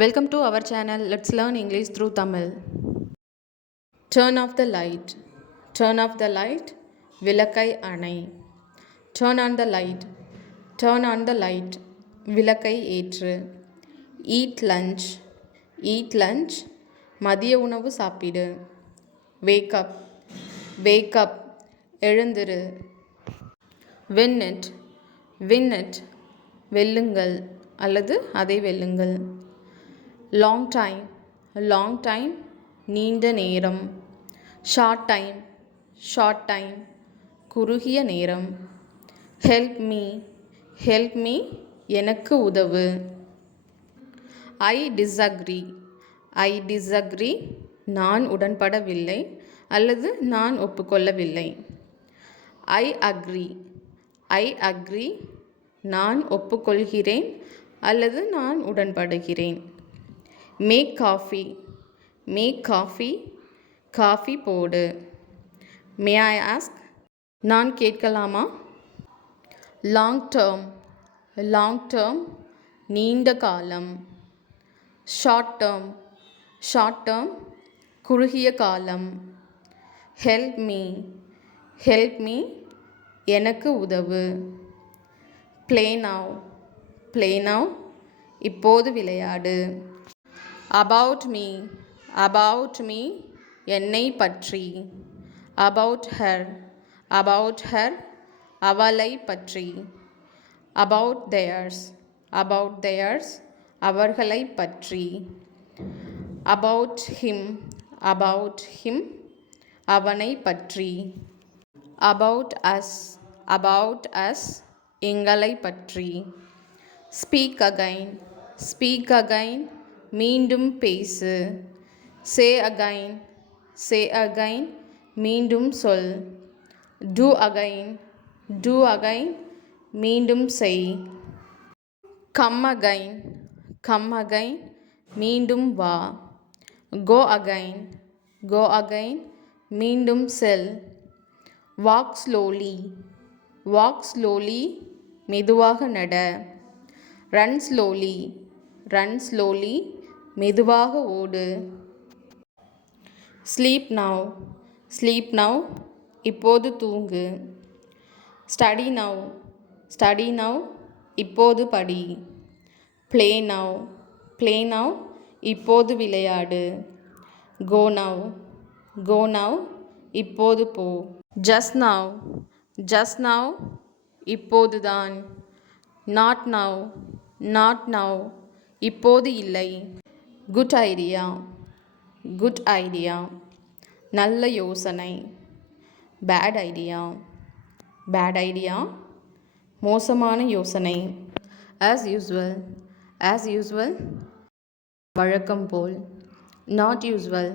Welcome to our channel. Let's learn English through Tamil. Turn off the light. Turn off the light. விளக்கை அணை. Turn on the light. Turn on the light. விளக்கை ஏற்று. Eat lunch. Eat lunch. மதிய உணவு சாப்பிடு. Wake up. Wake up. எழுந்திரு. Win it. Win it. வெல்லுங்கள் அல்லது அதை வெல்லுங்கள். Long time. Long time. நீண்ட நேரம். Short time. Short time. குறுகிய நேரம். Help me. Help me. எனக்கு உதவு. I disagree. I disagree. நான் உடன்படவில்லை அல்லது நான் ஒப்புக்கொள்ளவில்லை. I agree. I agree. நான் ஒப்புக்கொள்கிறேன் அல்லது நான் உடன்படுகிறேன். Make coffee. Make coffee. Coffee போடு. May I ask? நான் கேட்கலாமா? Long term. Long term. நீண்ட காலம். Short term. Short term. குறுகிய காலம். Help me. Help me. எனக்கு உதவு. Play now. Play now. இப்போது விளையாடு. About me. About me. என்னை பற்றி. About her. About her. அவளை பற்றி. About theirs. About theirs. அவர்களை பற்றி. About him. About him. அவனை பற்றி. About us. About us. எங்களை பற்றி. Speak again. Speak again. மீண்டும் பேசு. Say again. Say again. மீண்டும் சொல். Do again. Do again. மீண்டும் செய். Come again. Come again. மீண்டும் வா. Go again. Go again. மீண்டும் செல். Walk slowly. Walk slowly. மெதுவாக நட. Run slowly. Run slowly. மெதுவாக ஓடு. Sleep now. Sleep now. இப்போது தூங்கு. Study now. Study now. இப்போது படி. Play now. Play now. இப்போது விளையாடு. Go now. Go now. இப்போது போ. Just now. Just now. இப்போதுதான். Not now. Not now. இப்போது இல்லை. Good idea. Good idea. நல்ல யோசனை. Bad idea. Bad idea. மோசமான யோசனை. As usual. As usual. வழக்கம் போல். Not usual.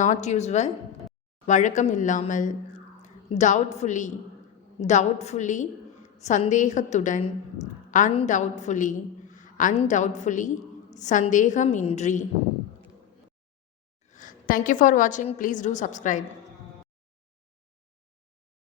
Not usual. வழக்கம் இல்லாமல். Doubtfully. Doubtfully. சந்தேகத்துடன். Undoubtfully. Undoubtfully. சந்தேகமின்றி. Thank you for watching. Please do subscribe.